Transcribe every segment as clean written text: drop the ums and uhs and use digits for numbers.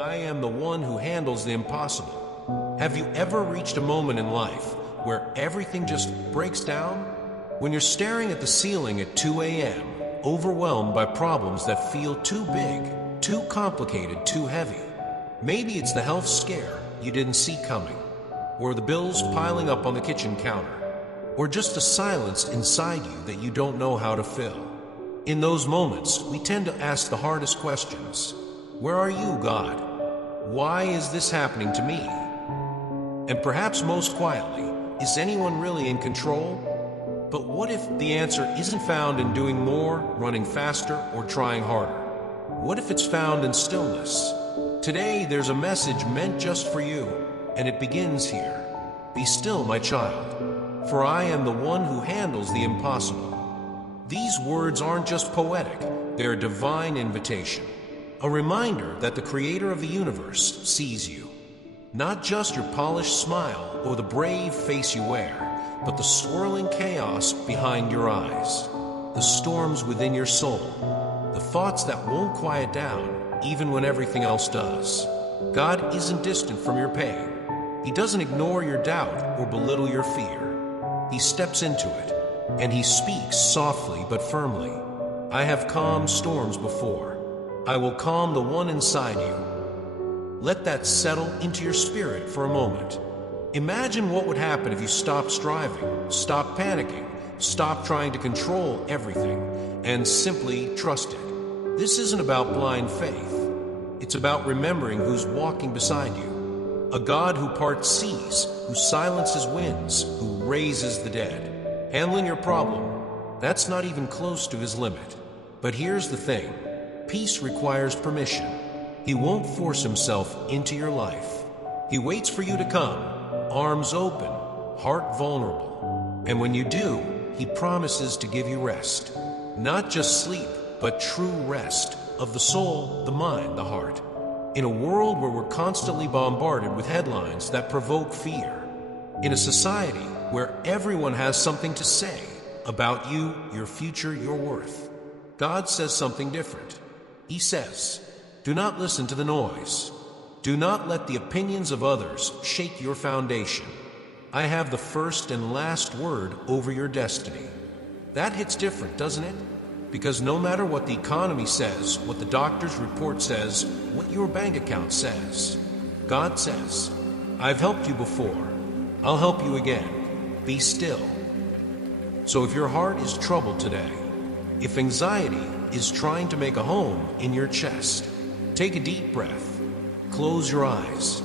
I am the one who handles the impossible. Have you ever reached a moment in life where everything just breaks down? When you're staring at the ceiling at 2 a.m., overwhelmed by problems that feel too big, too complicated, too heavy. Maybe it's the health scare you didn't see coming, or the bills piling up on the kitchen counter, or just a silence inside you that you don't know how to fill. In those moments, we tend to ask the hardest questions. Where are you, God? Why is this happening to me? And perhaps most quietly, is anyone really in control? But what if the answer isn't found in doing more, running faster, or trying harder? What if it's found in stillness? Today, there's a message meant just for you, and it begins here. Be still, my child, for I am the one who handles the impossible. These words aren't just poetic, they're a divine invitation. A reminder that the creator of the universe sees you. Not just your polished smile or the brave face you wear, but the swirling chaos behind your eyes, the storms within your soul, the thoughts that won't quiet down even when everything else does. God isn't distant from your pain. He doesn't ignore your doubt or belittle your fear. He steps into it, and he speaks softly but firmly. I have calmed storms before. I will calm the one inside you. Let that settle into your spirit for a moment. Imagine what would happen if you stopped striving, stopped panicking, stopped trying to control everything, and simply trusted. This isn't about blind faith. It's about remembering who's walking beside you. A God who parts seas, who silences winds, who raises the dead. Handling your problem, that's not even close to his limit. But here's the thing. Peace requires permission. He won't force himself into your life. He waits for you to come, arms open, heart vulnerable. And when you do, he promises to give you rest. Not just sleep, but true rest of the soul, the mind, the heart. In a world where we're constantly bombarded with headlines that provoke fear. In a society where everyone has something to say about you, your future, your worth. God says something different. He says, do not listen to the noise. Do not let the opinions of others shake your foundation. I have the first and last word over your destiny. That hits different, doesn't it? Because no matter what the economy says, what the doctor's report says, what your bank account says, God says, I've helped you before. I'll help you again. Be still. So if your heart is troubled today, if anxiety is trying to make a home in your chest, take a deep breath. Close your eyes.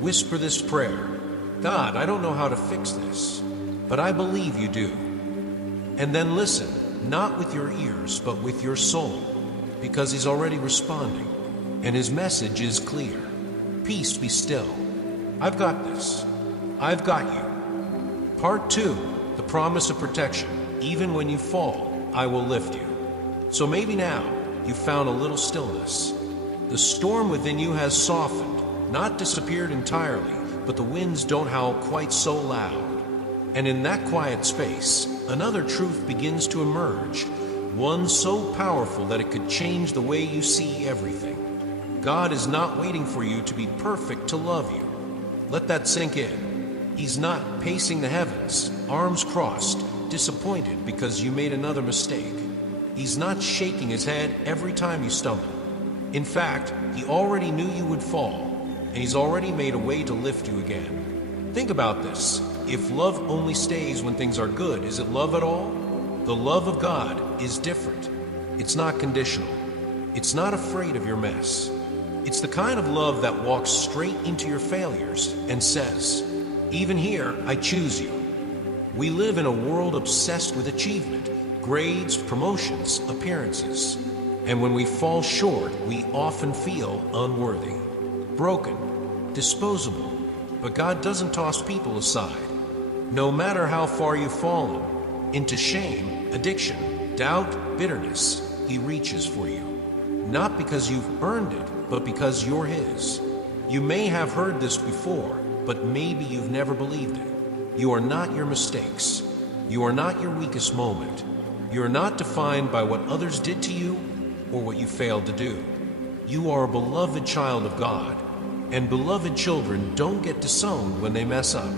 Whisper this prayer. God, I don't know how to fix this, but I believe you do. And then listen, not with your ears, but with your soul, because he's already responding, and his message is clear. Peace, be still. I've got this. I've got you. Part 2, the promise of protection. Even when you fall, I will lift you. So maybe now you've found a little stillness. The storm within you has softened, not disappeared entirely, but the winds don't howl quite so loud. And in that quiet space, another truth begins to emerge, one so powerful that it could change the way you see everything. God is not waiting for you to be perfect to love you. Let that sink in. He's not pacing the heavens, arms crossed, disappointed because you made another mistake. He's not shaking his head every time you stumble. In fact, he already knew you would fall, and he's already made a way to lift you again. Think about this. If love only stays when things are good, is it love at all? The love of God is different. It's not conditional. It's not afraid of your mess. It's the kind of love that walks straight into your failures and says, even here, I choose you. We live in a world obsessed with achievement, grades, promotions, appearances. And when we fall short, we often feel unworthy, broken, disposable. But God doesn't toss people aside. No matter how far you've fallen, into shame, addiction, doubt, bitterness, he reaches for you. Not because you've earned it, but because you're his. You may have heard this before, but maybe you've never believed it. You are not your mistakes. You are not your weakest moment. You are not defined by what others did to you or what you failed to do. You are a beloved child of God, and beloved children don't get disowned when they mess up.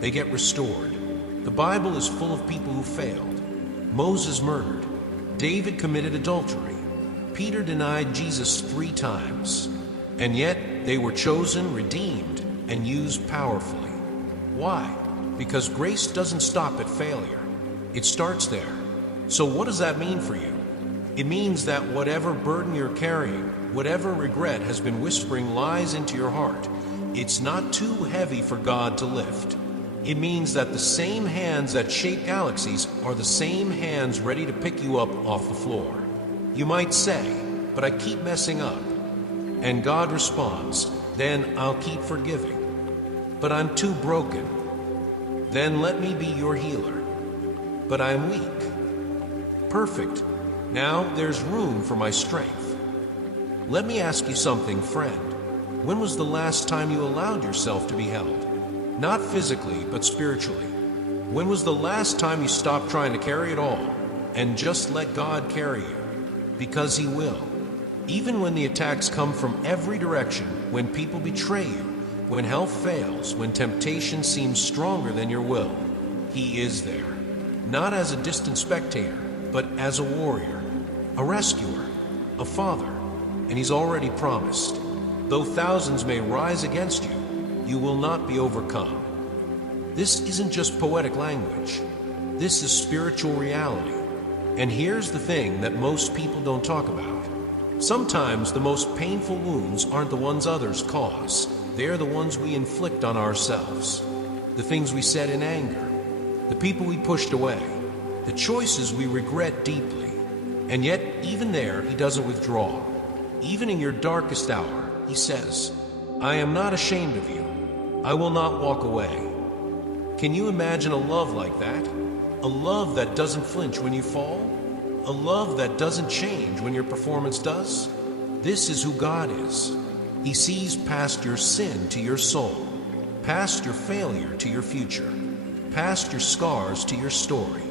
They get restored. The Bible is full of people who failed. Moses murdered. David committed adultery. Peter denied Jesus 3 times. And yet they were chosen, redeemed, and used powerfully. Why? Because grace doesn't stop at failure. It starts there. So what does that mean for you? It means that whatever burden you're carrying, whatever regret has been whispering lies into your heart, it's not too heavy for God to lift. It means that the same hands that shape galaxies are the same hands ready to pick you up off the floor. You might say, but I keep messing up. And God responds, then I'll keep forgiving. But I'm too broken. Then let me be your healer. But I'm weak. Perfect. Now there's room for my strength. Let me ask you something, friend. When was the last time you allowed yourself to be held? Not physically, but spiritually. When was the last time you stopped trying to carry it all and just let God carry you? Because He will. Even when the attacks come from every direction, when people betray you, when health fails, when temptation seems stronger than your will, He is there. Not as a distant spectator, but as a warrior, a rescuer, a father. And He's already promised, though thousands may rise against you, you will not be overcome. This isn't just poetic language. This is spiritual reality. And here's the thing that most people don't talk about. Sometimes the most painful wounds aren't the ones others cause. They're the ones we inflict on ourselves. The things we said in anger, the people we pushed away, the choices we regret deeply. And yet, even there, He doesn't withdraw. Even in your darkest hour, He says, I am not ashamed of you. I will not walk away. Can you imagine a love like that? A love that doesn't flinch when you fall? A love that doesn't change when your performance does? This is who God is. He sees past your sin to your soul, past your failure to your future, past your scars to your story.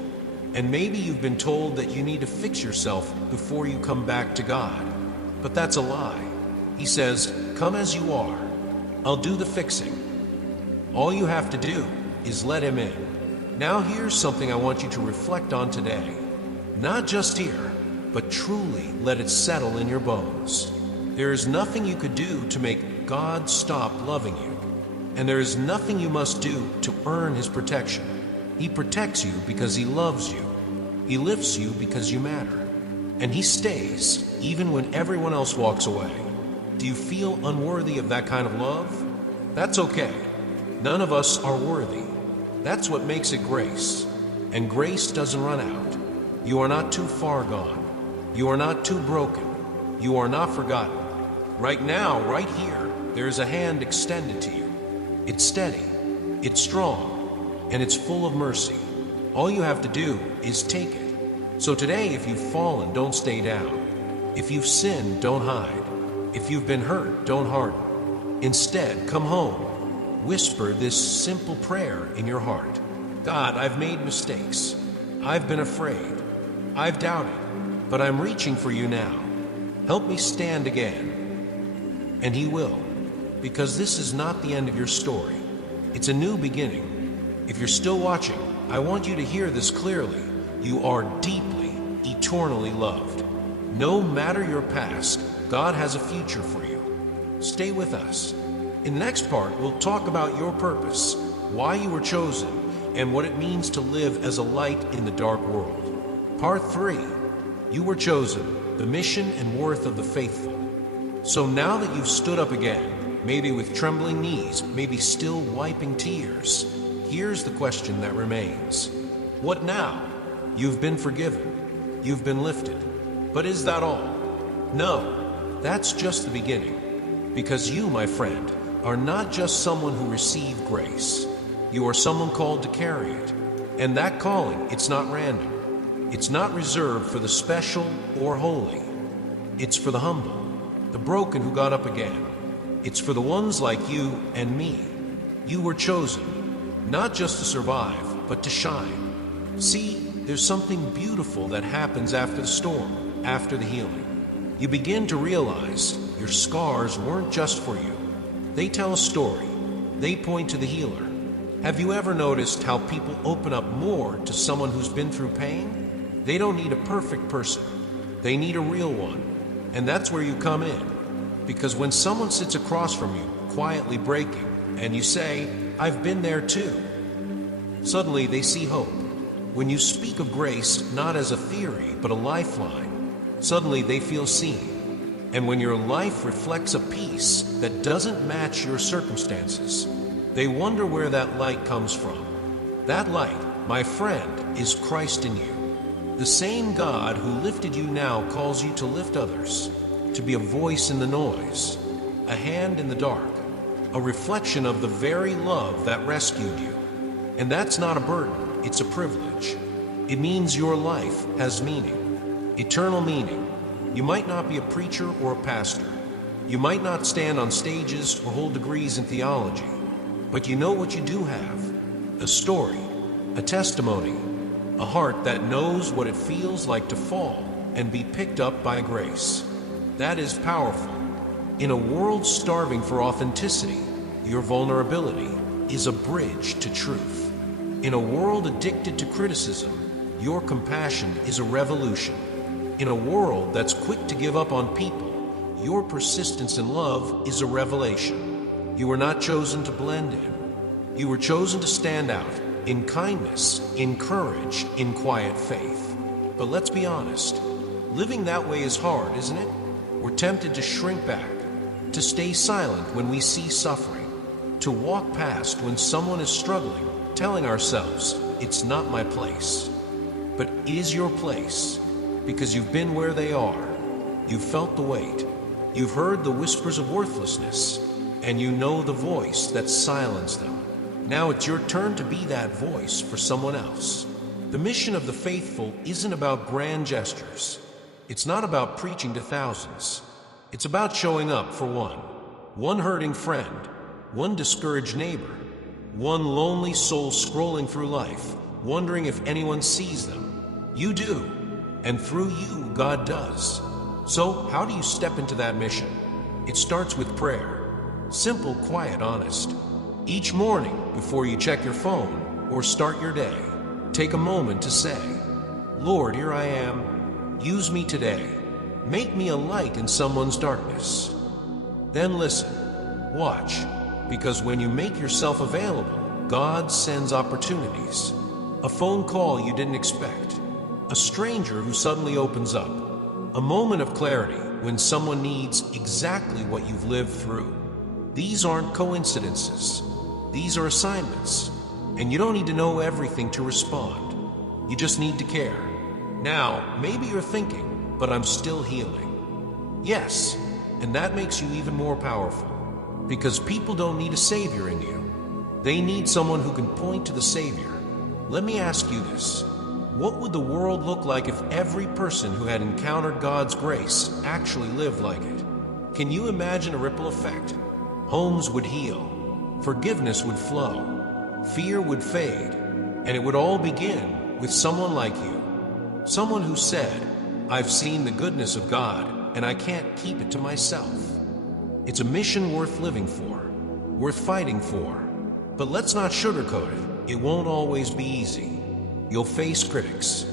And maybe you've been told that you need to fix yourself before you come back to God. But that's a lie. He says, come as you are. I'll do the fixing. All you have to do is let Him in. Now here's something I want you to reflect on today. Not just here, but truly let it settle in your bones. There is nothing you could do to make God stop loving you. And there is nothing you must do to earn His protection. He protects you because He loves you. He lifts you because you matter. And He stays even when everyone else walks away. Do you feel unworthy of that kind of love? That's okay. None of us are worthy. That's what makes it grace. And grace doesn't run out. You are not too far gone. You are not too broken. You are not forgotten. Right now, right here, there is a hand extended to you. It's steady, it's strong, and it's full of mercy. All you have to do is take it. So today, if you've fallen, don't stay down. If you've sinned, don't hide. If you've been hurt, don't harden. Instead, come home. Whisper this simple prayer in your heart. God, I've made mistakes. I've been afraid. I've doubted. But I'm reaching for you now. Help me stand again. And He will. Because this is not the end of your story. It's a new beginning. If you're still watching, I want you to hear this clearly. You are deeply, eternally loved. No matter your past, God has a future for you. Stay with us. In the next part, we'll talk about your purpose, why you were chosen, and what it means to live as a light in the dark world. Part 3, you were chosen, the mission and worth of the faithful. So now that you've stood up again, maybe with trembling knees, maybe still wiping tears, here's the question that remains. What now? You've been forgiven. You've been lifted. But is that all? No, that's just the beginning. Because you, my friend, are not just someone who received grace. You are someone called to carry it. And that calling, it's not random. It's not reserved for the special or holy. It's for the humble, the broken who got up again. It's for the ones like you and me. You were chosen, not just to survive, but to shine. See, there's something beautiful that happens after the storm, after the healing. You begin to realize your scars weren't just for you. They tell a story. They point to the healer. Have you ever noticed how people open up more to someone who's been through pain? They don't need a perfect person. They need a real one. And that's where you come in. Because when someone sits across from you, quietly breaking, and you say, "I've been there too," suddenly they see hope. When you speak of grace not as a theory, but a lifeline, suddenly they feel seen. And when your life reflects a peace that doesn't match your circumstances, they wonder where that light comes from. That light, my friend, is Christ in you. The same God who lifted you now calls you to lift others, to be a voice in the noise, a hand in the dark, a reflection of the very love that rescued you. And that's not a burden, it's a privilege. It means your life has meaning, eternal meaning. You might not be a preacher or a pastor. You might not stand on stages or hold degrees in theology. But you know what you do have? A story, a testimony, a heart that knows what it feels like to fall and be picked up by grace. That is powerful. In a world starving for authenticity, your vulnerability is a bridge to truth. In a world addicted to criticism, your compassion is a revolution. In a world that's quick to give up on people, your persistence in love is a revelation. You were not chosen to blend in. You were chosen to stand out in kindness, in courage, in quiet faith. But let's be honest, living that way is hard, isn't it? We're tempted to shrink back, to stay silent when we see suffering, to walk past when someone is struggling, telling ourselves, "It's not my place." But it is your place, because you've been where they are. You've felt the weight. You've heard the whispers of worthlessness, and you know the voice that silenced them. Now it's your turn to be that voice for someone else. The mission of the faithful isn't about grand gestures. It's not about preaching to thousands. It's about showing up for one hurting friend, one discouraged neighbor, one lonely soul scrolling through life, wondering if anyone sees them. You do, and through you, God does. So, how do you step into that mission? It starts with prayer. Simple, quiet, honest. Each morning, before you check your phone or start your day, take a moment to say, "Lord, here I am. Use me today. Make me a light in someone's darkness." Then listen, watch, because when you make yourself available, God sends opportunities. A phone call you didn't expect, a stranger who suddenly opens up, a moment of clarity when someone needs exactly what you've lived through. These aren't coincidences. These are assignments. And you don't need to know everything to respond. You just need to care. Now, maybe you're thinking, "But I'm still healing." Yes, and that makes you even more powerful. Because people don't need a savior in you. They need someone who can point to the Savior. Let me ask you this. What would the world look like if every person who had encountered God's grace actually lived like it? Can you imagine a ripple effect? Homes would heal. Forgiveness would flow. Fear would fade. And it would all begin with someone like you. Someone who said, "I've seen the goodness of God, and I can't keep it to myself." It's a mission worth living for, worth fighting for. But let's not sugarcoat it. It won't always be easy. You'll face critics.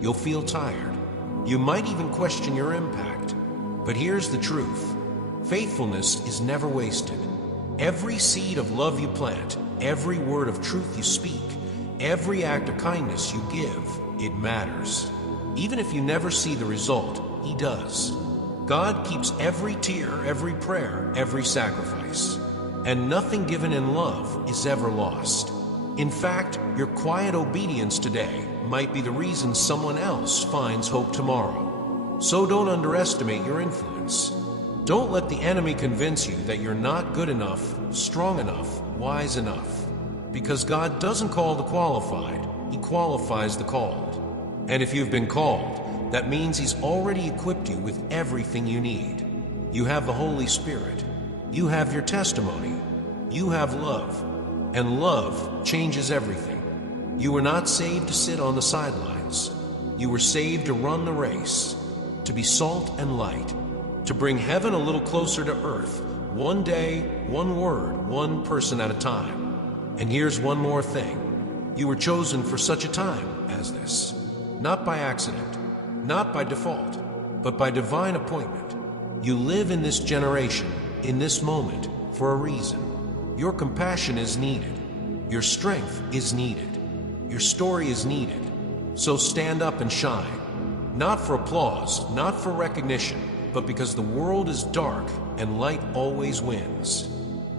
You'll feel tired. You might even question your impact. But here's the truth. Faithfulness is never wasted. Every seed of love you plant, every word of truth you speak, every act of kindness you give, it matters. Even if you never see the result, He does. God keeps every tear, every prayer, every sacrifice. And nothing given in love is ever lost. In fact, your quiet obedience today might be the reason someone else finds hope tomorrow. So don't underestimate your influence. Don't let the enemy convince you that you're not good enough, strong enough, wise enough. Because God doesn't call the qualified, He qualifies the called. And if you've been called, that means He's already equipped you with everything you need. You have the Holy Spirit. You have your testimony. You have love. And love changes everything. You were not saved to sit on the sidelines. You were saved to run the race, to be salt and light, to bring heaven a little closer to earth, one day, one word, one person at a time. And here's one more thing. You were chosen for such a time as this. Not by accident, not by default, but by divine appointment. You live in this generation, in this moment, for a reason. Your compassion is needed. Your strength is needed. Your story is needed. So stand up and shine. Not for applause, not for recognition, but because the world is dark and light always wins.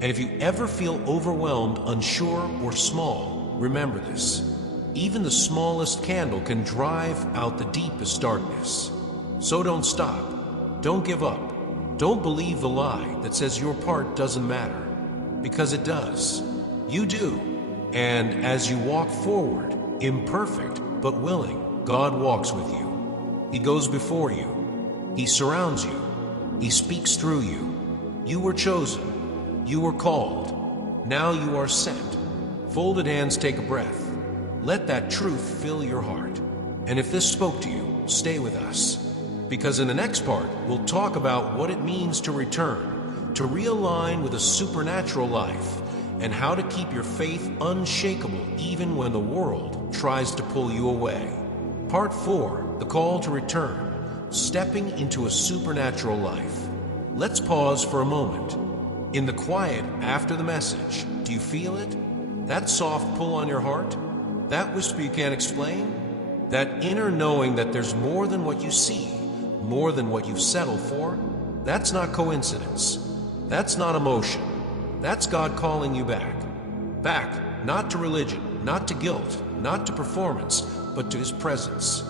And if you ever feel overwhelmed, unsure, or small, remember this. Even the smallest candle can drive out the deepest darkness. So don't stop. Don't give up. Don't believe the lie that says your part doesn't matter. Because it does. You do. And as you walk forward, imperfect but willing, God walks with you. He goes before you. He surrounds you. He speaks through you. You were chosen. You were called. Now you are sent. Folded hands take a breath. Let that truth fill your heart. And if this spoke to you, stay with us. Because in the next part, we'll talk about what it means to return, to realign with a supernatural life, and how to keep your faith unshakable even when the world tries to pull you away. Part 4, the call to return. Stepping into a supernatural life. Let's pause for a moment. In the quiet after the message, do you feel it? That soft pull on your heart? That whisper you can't explain? That inner knowing that there's more than what you see, more than what you've settled for? That's not coincidence. That's not emotion. That's God calling you back. Back, not to religion, not to guilt, not to performance, but to His presence,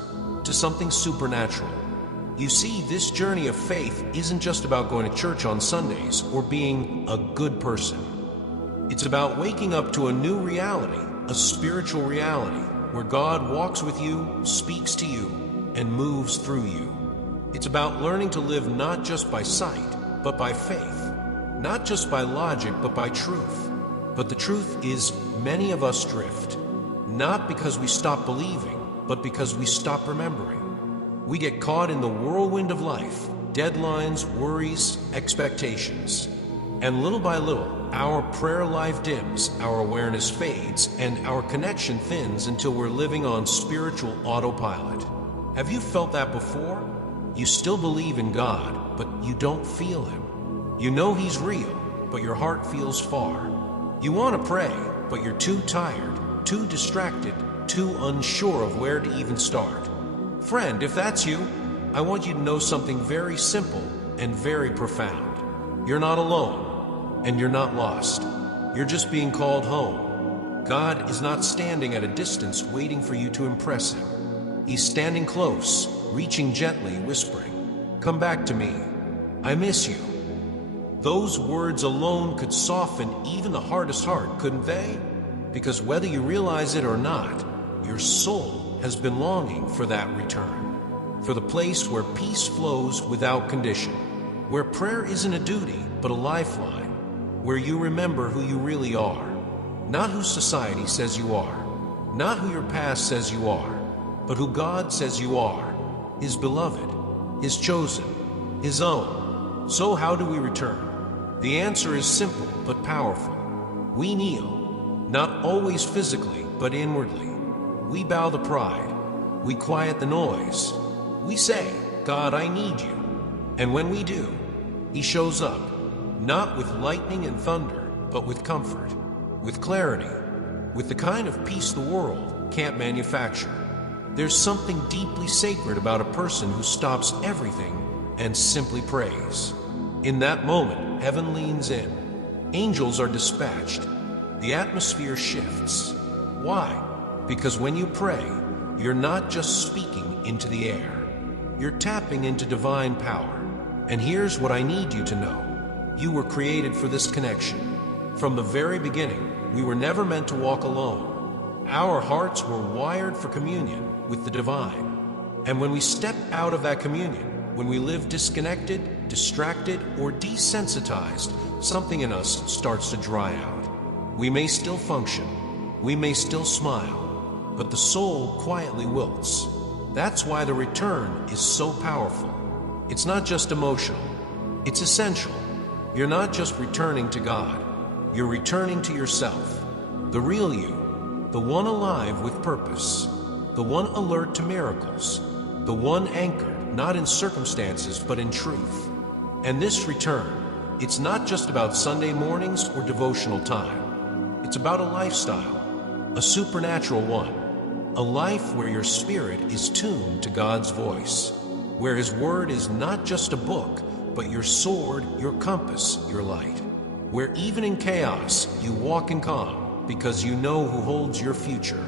to something supernatural. You see, this journey of faith isn't just about going to church on Sundays or being a good person. It's about waking up to a new reality, a spiritual reality, where God walks with you, speaks to you, and moves through you. It's about learning to live not just by sight, but by faith. Not just by logic, but by truth. But the truth is, many of us drift. Not because we stop believing, but because we stop remembering. We get caught in the whirlwind of life, deadlines, worries, expectations. And little by little, our prayer life dims, our awareness fades, and our connection thins until we're living on spiritual autopilot. Have you felt that before? You still believe in God, but you don't feel Him. You know He's real, but your heart feels far. You want to pray, but you're too tired, too distracted, too unsure of where to even start. Friend, if that's you, I want you to know something very simple and very profound. You're not alone, and you're not lost. You're just being called home. God is not standing at a distance waiting for you to impress Him. He's standing close, reaching gently, whispering, "Come back to me. I miss you." Those words alone could soften even the hardest heart, couldn't they? Because whether you realize it or not, your soul has been longing for that return, for the place where peace flows without condition, where prayer isn't a duty but a lifeline, where you remember who you really are, not who society says you are, not who your past says you are, but who God says you are, His beloved, His chosen, His own. So how do we return? The answer is simple but powerful. We kneel, not always physically but inwardly. We bow the pride. We quiet the noise. We say, "God, I need you." And when we do, He shows up, not with lightning and thunder, but with comfort, with clarity, with the kind of peace the world can't manufacture. There's something deeply sacred about a person who stops everything and simply prays. In that moment, heaven leans in. Angels are dispatched. The atmosphere shifts. Why? Because when you pray, you're not just speaking into the air. You're tapping into divine power. And here's what I need you to know. You were created for this connection. From the very beginning, we were never meant to walk alone. Our hearts were wired for communion with the divine. And when we step out of that communion, when we live disconnected, distracted, or desensitized, something in us starts to dry out. We may still function. We may still smile. But the soul quietly wilts. That's why the return is so powerful. It's not just emotional, It's essential. You're not just returning to God, you're returning to yourself, the real you, the one alive with purpose, the one alert to miracles, the one anchored not in circumstances but in truth. And this return, it's not just about Sunday mornings or devotional time. It's about a lifestyle, a supernatural one, a life where your spirit is tuned to God's voice, where His Word is not just a book, but your sword, your compass, your light, where even in chaos you walk in calm because you know who holds your future.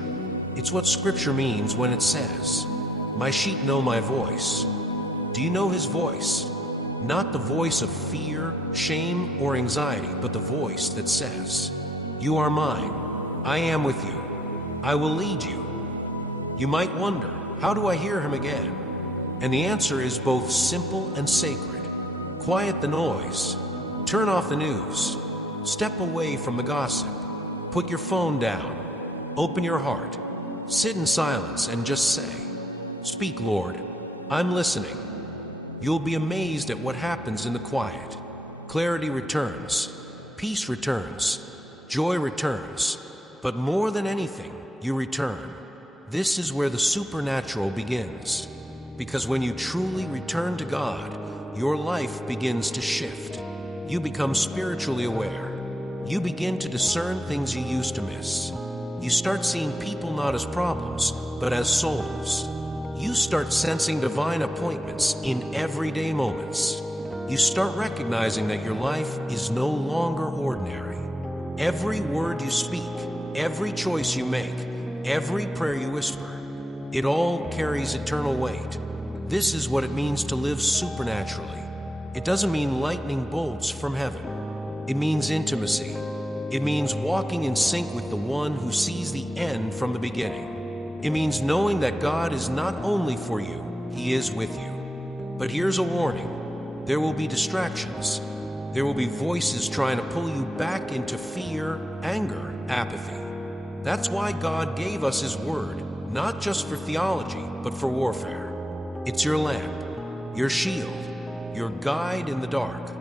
It's what Scripture means when it says, "My sheep know my voice." Do you know His voice? Not the voice of fear, shame, or anxiety, but the voice that says, "You are mine. I am with you. I will lead you." You might wonder, how do I hear Him again? And the answer is both simple and sacred. Quiet the noise. Turn off the news. Step away from the gossip. Put your phone down. Open your heart. Sit in silence and just say, "Speak, Lord. I'm listening." You'll be amazed at what happens in the quiet. Clarity returns. Peace returns. Joy returns. But more than anything, you return. This is where the supernatural begins. Because when you truly return to God, your life begins to shift. You become spiritually aware. You begin to discern things you used to miss. You start seeing people not as problems, but as souls. You start sensing divine appointments in everyday moments. You start recognizing that your life is no longer ordinary. Every word you speak, every choice you make, every prayer you whisper, it all carries eternal weight. This is what it means to live supernaturally. It doesn't mean lightning bolts from heaven. It means intimacy. It means walking in sync with the one who sees the end from the beginning. It means knowing that God is not only for you, He is with you. But here's a warning. There will be distractions. There will be voices trying to pull you back into fear, anger, apathy. That's why God gave us His Word, not just for theology, but for warfare. It's your lamp, your shield, your guide in the dark.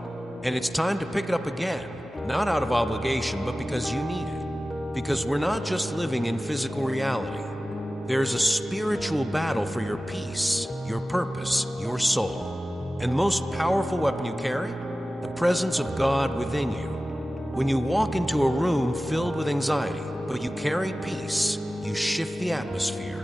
And it's time to pick it up again, not out of obligation, but because you need it. Because we're not just living in physical reality. There's a spiritual battle for your peace, your purpose, your soul. And the most powerful weapon you carry? The presence of God within you. When you walk into a room filled with anxiety, but you carry peace, you shift the atmosphere.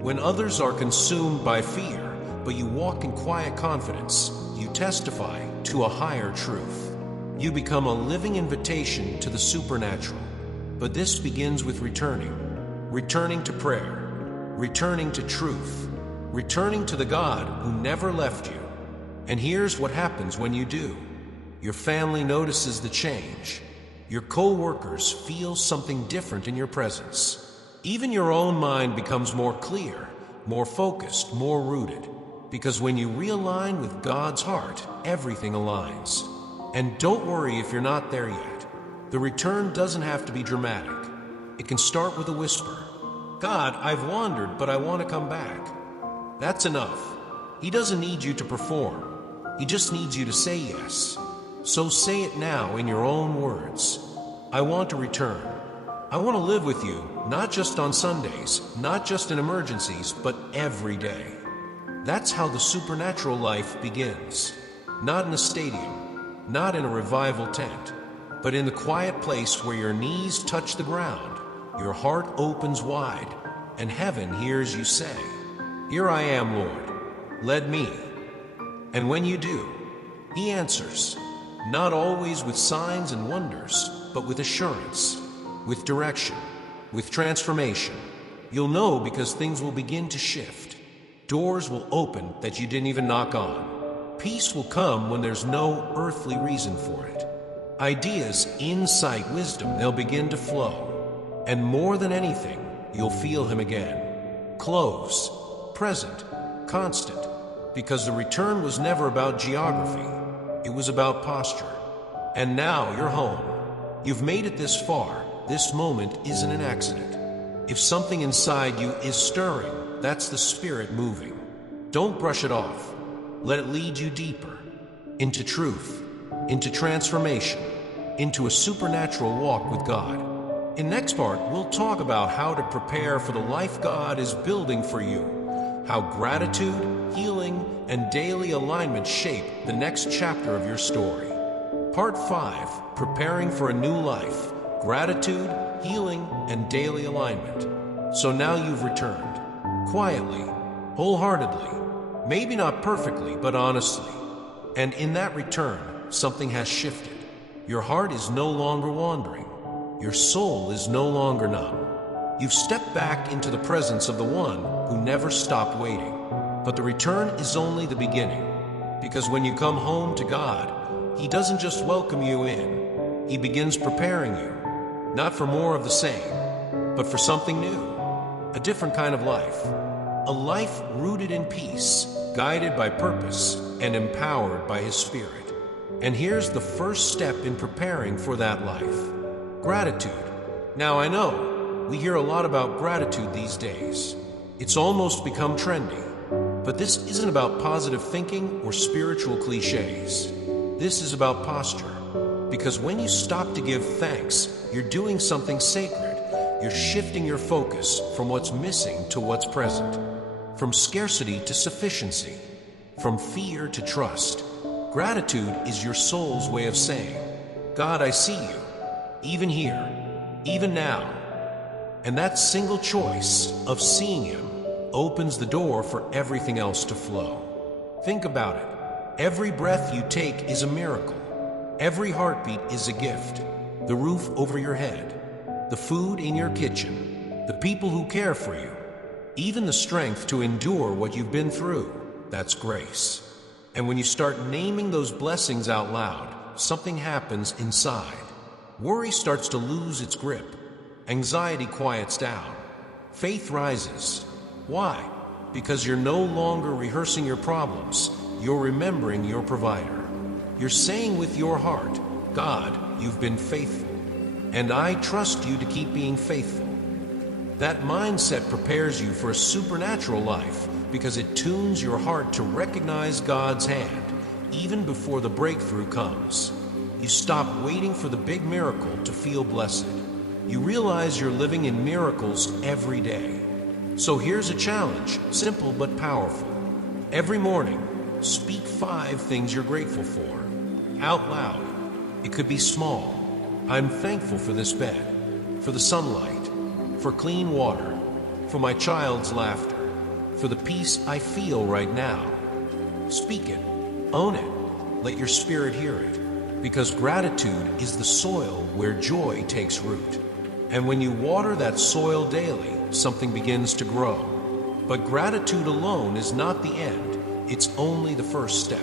When others are consumed by fear, but you walk in quiet confidence, you testify to a higher truth. You become a living invitation to the supernatural. But this begins with returning to prayer, returning to truth, returning to the God who never left you. And here's what happens when you do. Your family notices the change. Your co-workers feel something different in your presence. Even your own mind becomes more clear, more focused, more rooted. Because when you realign with God's heart, everything aligns. And don't worry if you're not there yet. The return doesn't have to be dramatic. It can start with a whisper. "God, I've wandered, but I want to come back." That's enough. He doesn't need you to perform. He just needs you to say yes. So say it now in your own words. "I want to return. I want to live with you, not just on Sundays, not just in emergencies, but every day." That's how the supernatural life begins. Not in a stadium, not in a revival tent, but in the quiet place where your knees touch the ground, your heart opens wide, and heaven hears you say, "Here I am, Lord. Lead me." And when you do, He answers, not always with signs and wonders, but with assurance, with direction, with transformation. You'll know because things will begin to shift. Doors will open that you didn't even knock on. Peace will come when there's no earthly reason for it. Ideas, insight, wisdom, they'll begin to flow. And more than anything, you'll feel Him again. Close, present, constant. Because the return was never about geography. It was about posture. And now you're home. You've made it this far. This moment isn't an accident. If something inside you is stirring, that's the Spirit moving. Don't brush it off. Let it lead you deeper. into truth, into transformation, into a supernatural walk with God. In next part, we'll talk about how to prepare for the life God is building for you, how gratitude, healing, and daily alignment shape the next chapter of your story. Part 5, Preparing for a New Life, Gratitude, Healing, and Daily Alignment. So now you've returned, quietly, wholeheartedly, maybe not perfectly, but honestly. And in that return, something has shifted. Your heart is no longer wandering. Your soul is no longer numb. You've stepped back into the presence of the one who never stopped waiting. But the return is only the beginning. Because when you come home to God, He doesn't just welcome you in. He begins preparing you, not for more of the same, but for something new. A different kind of life. A life rooted in peace, guided by purpose, and empowered by His Spirit. And here's the first step in preparing for that life. Gratitude. Now I know, we hear a lot about gratitude these days. It's almost become trendy. But this isn't about positive thinking or spiritual cliches. This is about posture. Because when you stop to give thanks, you're doing something sacred. You're shifting your focus from what's missing to what's present. From scarcity to sufficiency. From fear to trust. Gratitude is your soul's way of saying, God, I see you, even here, even now. And that single choice of seeing Him opens the door for everything else to flow. Think about it. Every breath you take is a miracle. Every heartbeat is a gift. The roof over your head, the food in your kitchen, the people who care for you, even the strength to endure what you've been through. That's grace. And when you start naming those blessings out loud, something happens inside. Worry starts to lose its grip. Anxiety quiets down. Faith rises. Why? Because you're no longer rehearsing your problems. You're remembering your provider. You're saying with your heart, God, you've been faithful, and I trust you to keep being faithful. That mindset prepares you for a supernatural life because it tunes your heart to recognize God's hand even before the breakthrough comes. You stop waiting for the big miracle to feel blessed. You realize you're living in miracles every day. So here's a challenge, simple but powerful. Every morning, speak 5 things you're grateful for, out loud. It could be small. I'm thankful for this bed, for the sunlight, for clean water, for my child's laughter, for the peace I feel right now. Speak it, own it, let your spirit hear it, because gratitude is the soil where joy takes root. And when you water that soil daily, something begins to grow. But gratitude alone is not the end, it's only the first step.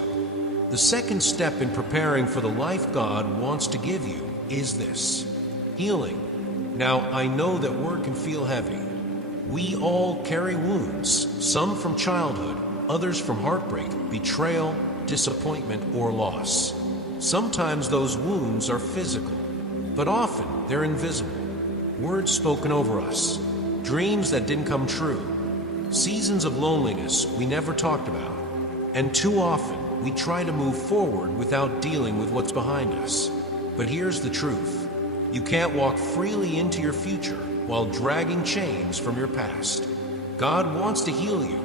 The second step in preparing for the life God wants to give you is this: healing. Now, I know that word can feel heavy. We all carry wounds, some from childhood, others from heartbreak, betrayal, disappointment, or loss. Sometimes those wounds are physical, but often they're invisible. Words spoken over us, dreams that didn't come true, seasons of loneliness we never talked about. And too often, we try to move forward without dealing with what's behind us. But here's the truth. You can't walk freely into your future while dragging chains from your past. God wants to heal you,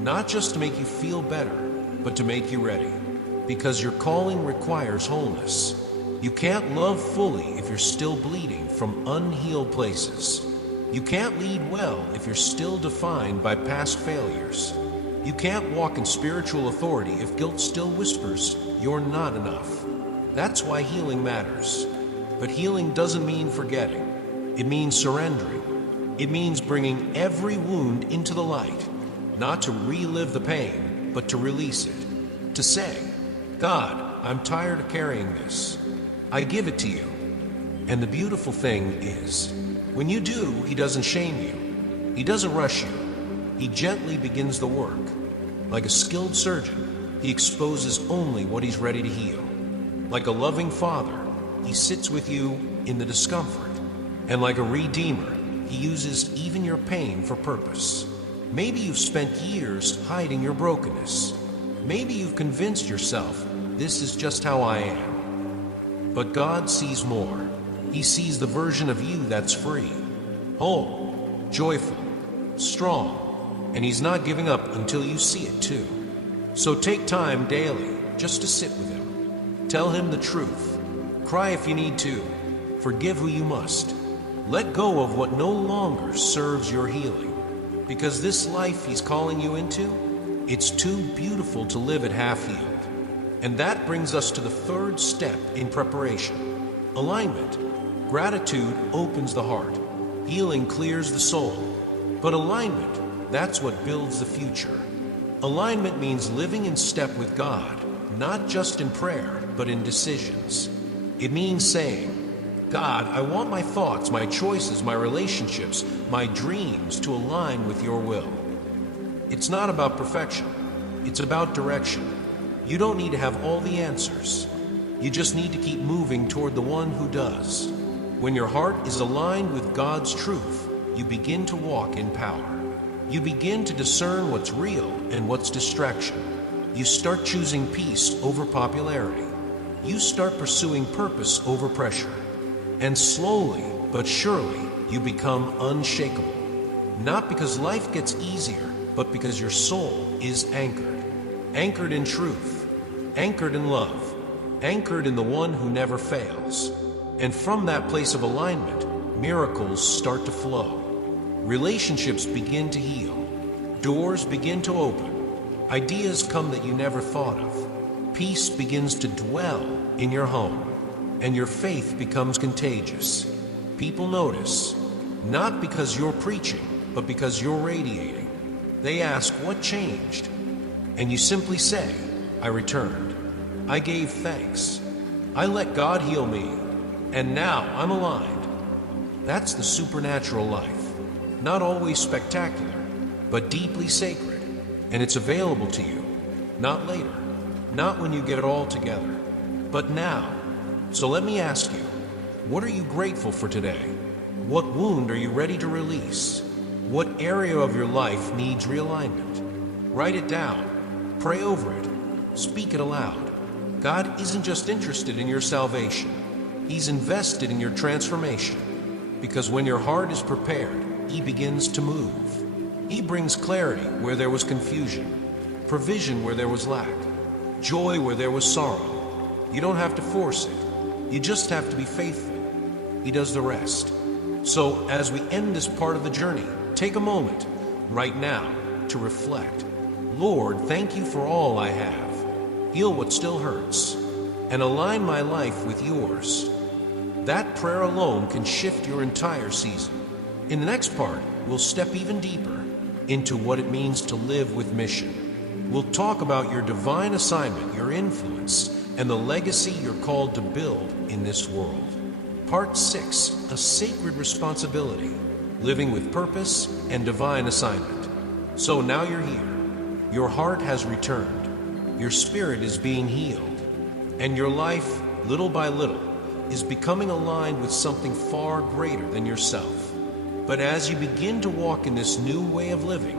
not just to make you feel better, but to make you ready. Because your calling requires wholeness. You can't love fully if you're still bleeding from unhealed places. You can't lead well if you're still defined by past failures. You can't walk in spiritual authority if guilt still whispers you're not enough. That's why healing matters. But healing doesn't mean forgetting. It means surrendering. It means bringing every wound into the light, not to relive the pain, but to release it. To say, God, I'm tired of carrying this. I give it to you. And the beautiful thing is, when you do, He doesn't shame you. He doesn't rush you. He gently begins the work. Like a skilled surgeon, He exposes only what He's ready to heal. Like a loving Father, He sits with you in the discomfort. And like a Redeemer, He uses even your pain for purpose. Maybe you've spent years hiding your brokenness. Maybe you've convinced yourself this is just how I am. But God sees more. He sees the version of you that's free, whole, joyful, strong, and He's not giving up until you see it too. So take time daily just to sit with Him. Tell Him the truth. Cry if you need to. Forgive who you must. Let go of what no longer serves your healing. Because this life He's calling you into, it's too beautiful to live it half-healed. And that brings us to the third step in preparation: alignment. Gratitude opens the heart. Healing clears the soul. But alignment, that's what builds the future. Alignment means living in step with God, not just in prayer, but in decisions. It means saying, God, I want my thoughts, my choices, my relationships, my dreams to align with your will. It's not about perfection. It's about direction. You don't need to have all the answers. You just need to keep moving toward the one who does. When your heart is aligned with God's truth, you begin to walk in power. You begin to discern what's real and what's distraction. You start choosing peace over popularity. You start pursuing purpose over pressure. And slowly but surely, you become unshakable. Not because life gets easier, but because your soul is anchored. Anchored in truth. Anchored in love. Anchored in the one who never fails. And from that place of alignment, miracles start to flow. Relationships begin to heal. Doors begin to open. Ideas come that you never thought of. Peace begins to dwell in your home. And your faith becomes contagious. People notice, not because you're preaching, but because you're radiating. They ask, what changed? And you simply say, I returned. I gave thanks. I let God heal me. And now I'm aligned. That's the supernatural life. Not always spectacular, but deeply sacred. And it's available to you. Not later. Not when you get it all together. But now. So let me ask you, what are you grateful for today? What wound are you ready to release? What area of your life needs realignment? Write it down. Pray over it. Speak it aloud. God isn't just interested in your salvation. He's invested in your transformation. Because when your heart is prepared, He begins to move. He brings clarity where there was confusion, provision where there was lack, joy where there was sorrow. You don't have to force it. You just have to be faithful. He does the rest. So as we end this part of the journey, take a moment right now to reflect. Lord, thank you for all I have. Heal what still hurts and align my life with yours. That prayer alone can shift your entire season. In the next part, we'll step even deeper into what it means to live with mission. We'll talk about your divine assignment, your influence, and the legacy you're called to build in this world. Part 6, a sacred responsibility, living with purpose and divine assignment. So now you're here. Your heart has returned. Your spirit is being healed. And your life, little by little, is becoming aligned with something far greater than yourself. But as you begin to walk in this new way of living,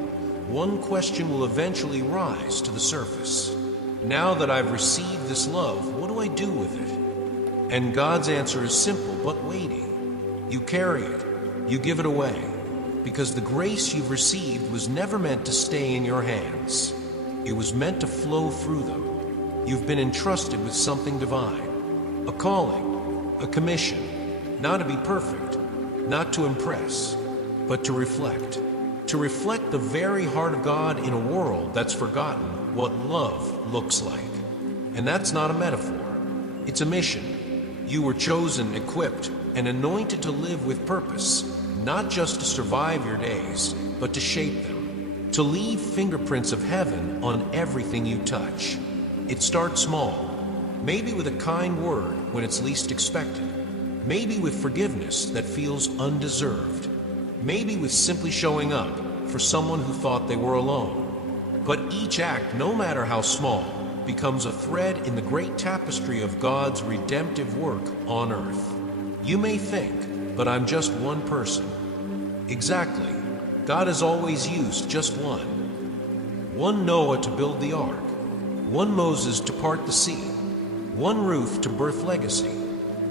one question will eventually rise to the surface. Now that I've received this love, what do I do with it? And God's answer is simple but weighty. You carry it. You give it away. Because the grace you've received was never meant to stay in your hands. It was meant to flow through them. You've been entrusted with something divine. A calling, a commission, not to be perfect, not to impress, but to reflect. To reflect the very heart of God in a world that's forgotten what love looks like. And that's not a metaphor. It's a mission. You were chosen, equipped, and anointed to live with purpose, not just to survive your days, but to shape them. To leave fingerprints of heaven on everything you touch. It starts small, maybe with a kind word when it's least expected. Maybe with forgiveness that feels undeserved. Maybe with simply showing up for someone who thought they were alone. But each act, no matter how small, becomes a thread in the great tapestry of God's redemptive work on earth. You may think, but I'm just one person. Exactly. God has always used just one. One Noah to build the ark. One Moses to part the sea. One Ruth to birth legacy,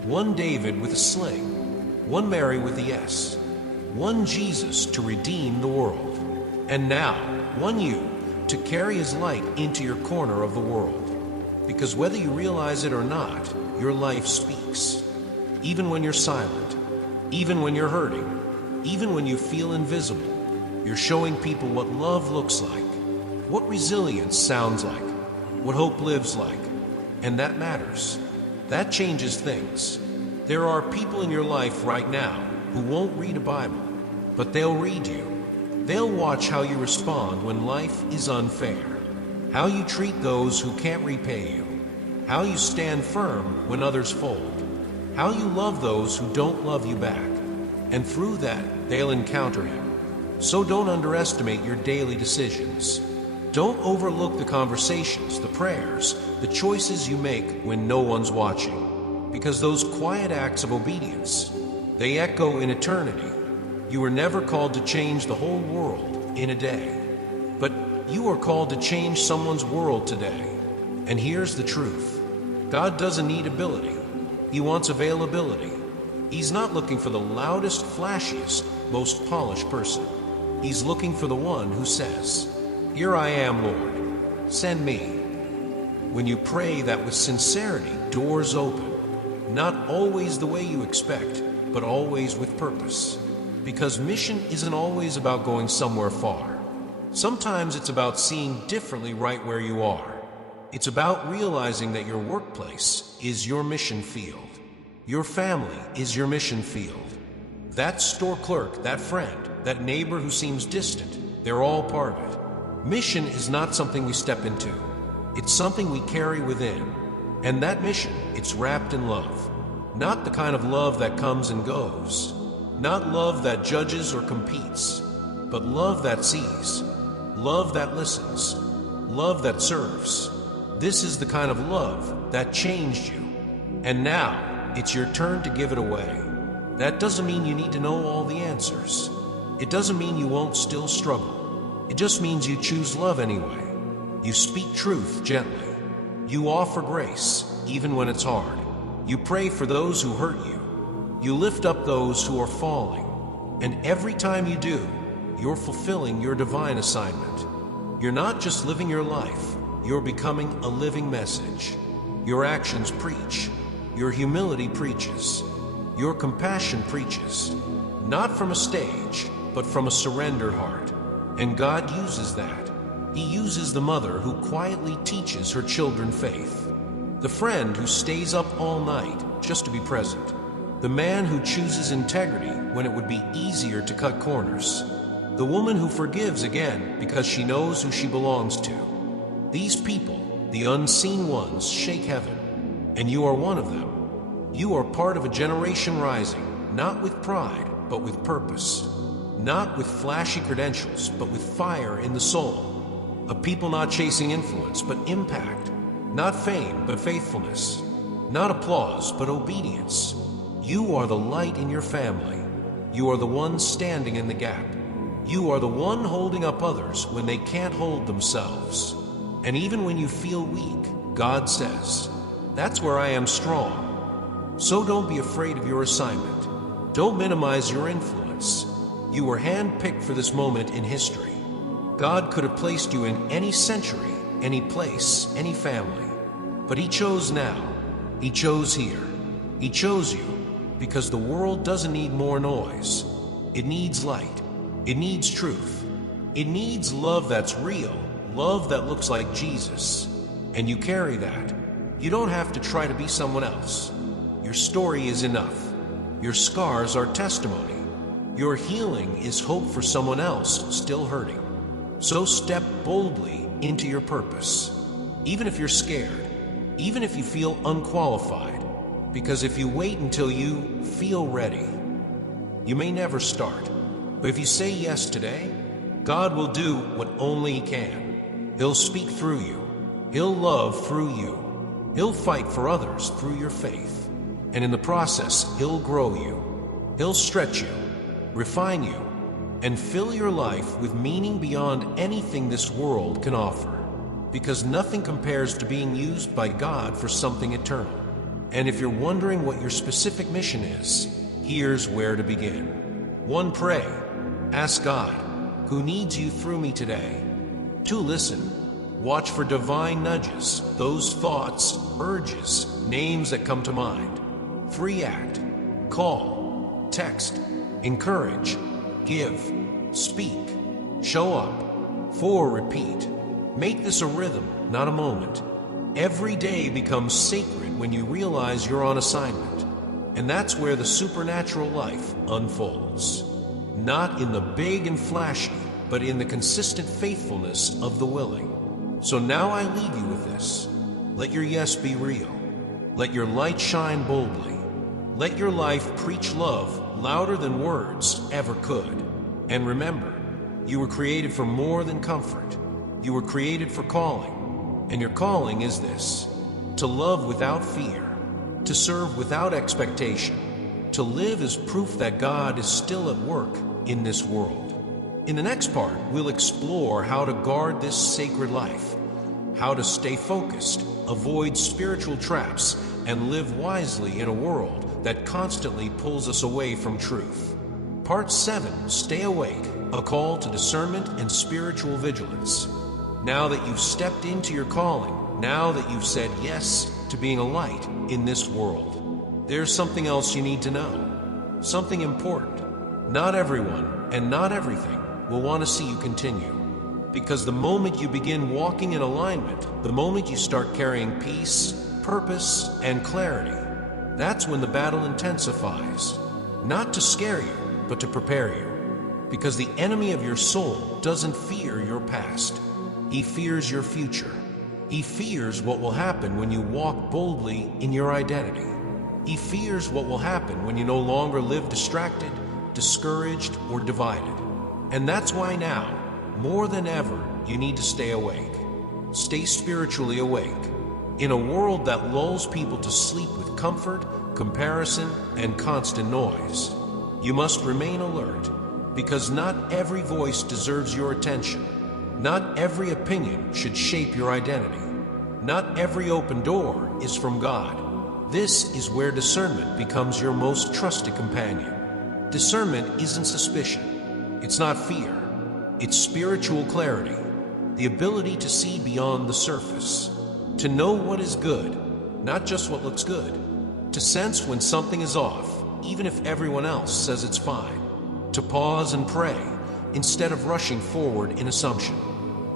one David with a sling, one Mary with the S, one Jesus to redeem the world, and now one you to carry his light into your corner of the world. Because whether you realize it or not, your life speaks. Even when you're silent, even when you're hurting, even when you feel invisible, you're showing people what love looks like, what resilience sounds like, what hope lives like. And that matters. That changes things. There are people in your life right now who won't read a Bible, but they'll read you. They'll watch how you respond when life is unfair, how you treat those who can't repay you, how you stand firm when others fold, how you love those who don't love you back. And through that, they'll encounter him. So don't underestimate your daily decisions. Don't overlook the conversations, the prayers, the choices you make when no one's watching. Because those quiet acts of obedience, they echo in eternity. You were never called to change the whole world in a day, but you are called to change someone's world today. And here's the truth. God doesn't need ability. He wants availability. He's not looking for the loudest, flashiest, most polished person. He's looking for the one who says, "Here I am, Lord. Send me." When you pray that with sincerity, doors open. Not always the way you expect, but always with purpose. Because mission isn't always about going somewhere far. Sometimes it's about seeing differently right where you are. It's about realizing that your workplace is your mission field. Your family is your mission field. That store clerk, that friend, that neighbor who seems distant, they're all part of it. Mission is not something we step into. It's something we carry within. And that mission, it's wrapped in love. Not the kind of love that comes and goes. Not love that judges or competes, but love that sees. Love that listens. Love that serves. This is the kind of love that changed you. And now, it's your turn to give it away. That doesn't mean you need to know all the answers. It doesn't mean you won't still struggle. It just means you choose love anyway. You speak truth gently. You offer grace, even when it's hard. You pray for those who hurt you. You lift up those who are falling. And every time you do, you're fulfilling your divine assignment. You're not just living your life, you're becoming a living message. Your actions preach. Your humility preaches. Your compassion preaches. Not from a stage, but from a surrendered heart. And God uses that. He uses the mother who quietly teaches her children faith. The friend who stays up all night just to be present. The man who chooses integrity when it would be easier to cut corners. The woman who forgives again because she knows who she belongs to. These people, the unseen ones, shake heaven. And you are one of them. You are part of a generation rising, not with pride, but with purpose. Not with flashy credentials, but with fire in the soul. A people not chasing influence, but impact. Not fame, but faithfulness. Not applause, but obedience. You are the light in your family. You are the one standing in the gap. You are the one holding up others when they can't hold themselves. And even when you feel weak, God says, "That's where I am strong." So don't be afraid of your assignment. Don't minimize your influence. You were handpicked for this moment in history. God could have placed you in any century, any place, any family. But He chose now. He chose here. He chose you because the world doesn't need more noise. It needs light. It needs truth. It needs love that's real, love that looks like Jesus. And you carry that. You don't have to try to be someone else. Your story is enough. Your scars are testimony. Your healing is hope for someone else still hurting. So step boldly into your purpose. Even if you're scared, even if you feel unqualified, because if you wait until you feel ready, you may never start. But if you say yes today, God will do what only He can. He'll speak through you. He'll love through you. He'll fight for others through your faith. And in the process, He'll grow you. He'll stretch you, refine you, and fill your life with meaning beyond anything this world can offer. because nothing compares to being used by God for something eternal. And if you're wondering what your specific mission is, here's where to begin. 1. Pray. Ask God, who needs you through me today? 2. Listen. Watch for divine nudges, those thoughts, urges, names that come to mind. 3. Act. Call, text, encourage, give, speak, show up. 4. Repeat. Make this a rhythm, not a moment. Every day becomes sacred when you realize you're on assignment. And that's where the supernatural life unfolds. Not in the big and flashy, but in the consistent faithfulness of the willing. So now I leave you with this. Let your yes be real. Let your light shine boldly. Let your life preach love louder than words ever could. And remember, you were created for more than comfort. You were created for calling. And your calling is this: to love without fear, to serve without expectation, to live as proof that God is still at work in this world. In the next part, we'll explore how to guard this sacred life, how to stay focused, avoid spiritual traps, and live wisely in a world that constantly pulls us away from truth. Part 7, Stay Awake, a call to discernment and spiritual vigilance. Now that you've stepped into your calling, now that you've said yes to being a light in this world, there's something else you need to know. Something important. Not everyone and not everything will want to see you continue. Because the moment you begin walking in alignment, the moment you start carrying peace, purpose, and clarity, that's when the battle intensifies. Not to scare you, but to prepare you. Because the enemy of your soul doesn't fear your past. He fears your future. He fears what will happen when you walk boldly in your identity. He fears what will happen when you no longer live distracted, discouraged, or divided. And that's why now, more than ever, you need to stay awake. Stay spiritually awake. In a world that lulls people to sleep with comfort, comparison, and constant noise, you must remain alert, because not every voice deserves your attention. Not every opinion should shape your identity. Not every open door is from God. This is where discernment becomes your most trusted companion. Discernment isn't suspicion. It's not fear. It's spiritual clarity. The ability to see beyond the surface. To know what is good, not just what looks good. To sense when something is off, even if everyone else says it's fine. To pause and pray, instead of rushing forward in assumption.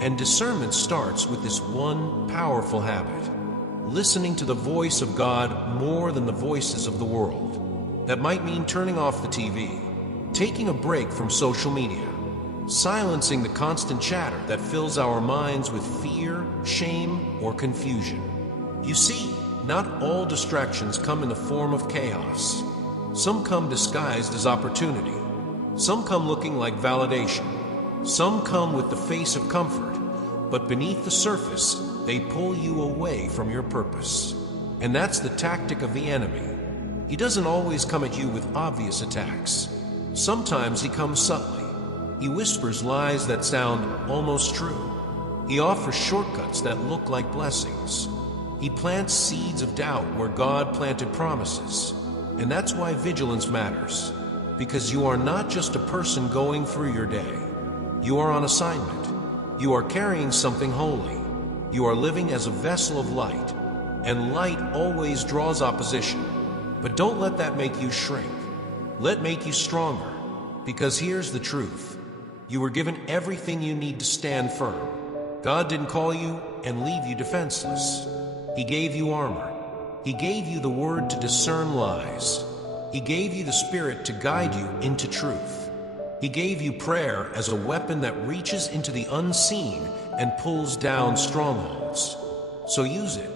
And discernment starts with this one powerful habit: listening to the voice of God more than the voices of the world. That might mean turning off the TV, taking a break from social media, silencing the constant chatter that fills our minds with fear, shame, or confusion. You see, not all distractions come in the form of chaos. Some come disguised as opportunity. Some come looking like validation. Some come with the face of comfort, but beneath the surface, they pull you away from your purpose. And that's the tactic of the enemy. He doesn't always come at you with obvious attacks. Sometimes he comes subtly. He whispers lies that sound almost true. He offers shortcuts that look like blessings. He plants seeds of doubt where God planted promises. And that's why vigilance matters. Because you are not just a person going through your day. You are on assignment. You are carrying something holy. You are living as a vessel of light. And light always draws opposition. But don't let that make you shrink. Let it make you stronger. Because here's the truth. You were given everything you need to stand firm. God didn't call you and leave you defenseless. He gave you armor. He gave you the word to discern lies. He gave you the Spirit to guide you into truth. He gave you prayer as a weapon that reaches into the unseen and pulls down strongholds. So use it.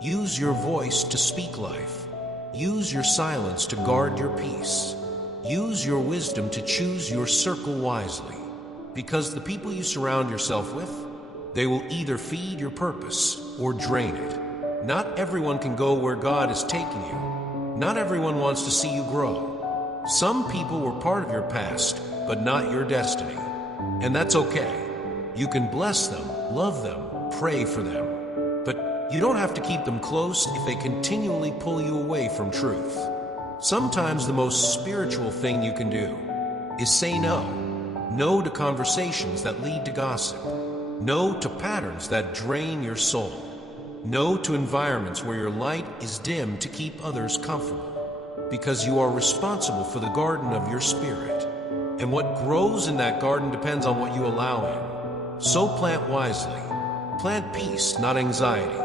Use your voice to speak life. Use your silence to guard your peace. Use your wisdom to choose your circle wisely. Because the people you surround yourself with, they will either feed your purpose or drain it. Not everyone can go where God is taking you. Not everyone wants to see you grow. Some people were part of your past, but not your destiny. And that's okay. You can bless them, love them, pray for them. But you don't have to keep them close if they continually pull you away from truth. Sometimes the most spiritual thing you can do is say no. No to conversations that lead to gossip. No to patterns that drain your soul. No to environments where your light is dim to keep others comfortable. Because you are responsible for the garden of your spirit. And what grows in that garden depends on what you allow in. So plant wisely. Plant peace, not anxiety.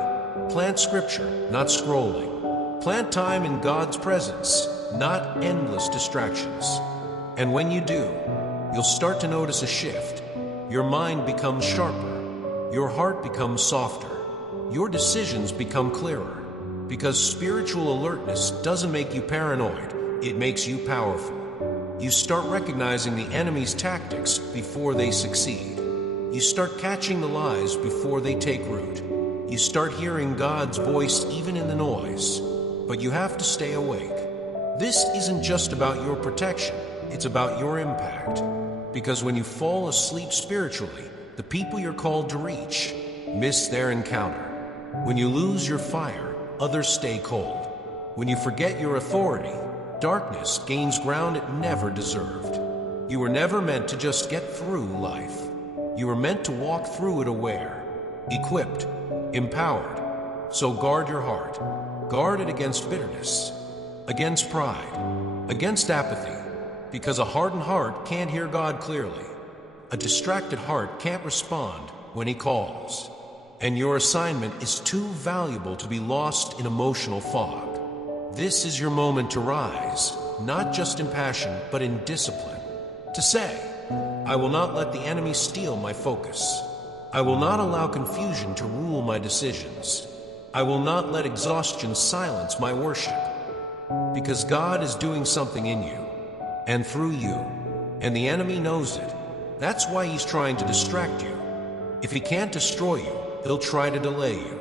Plant scripture, not scrolling. Plant time in God's presence, not endless distractions. And when you do, you'll start to notice a shift. Your mind becomes sharper. Your heart becomes softer. Your decisions become clearer. Because spiritual alertness doesn't make you paranoid, it makes you powerful. You start recognizing the enemy's tactics before they succeed. You start catching the lies before they take root. You start hearing God's voice even in the noise. But you have to stay awake. This isn't just about your protection, it's about your impact. Because when you fall asleep spiritually, the people you're called to reach miss their encounter. When you lose your fire, others stay cold. When you forget your authority, darkness gains ground it never deserved. You were never meant to just get through life. You were meant to walk through it aware, equipped, empowered. So guard your heart. Guard it against bitterness, against pride, against apathy. Because a hardened heart can't hear God clearly. A distracted heart can't respond when He calls. And your assignment is too valuable to be lost in emotional fog. This is your moment to rise, not just in passion, but in discipline. To say, I will not let the enemy steal my focus. I will not allow confusion to rule my decisions. I will not let exhaustion silence my worship. Because God is doing something in you and through you, and the enemy knows it. That's why he's trying to distract you. If he can't destroy you, he'll try to delay you.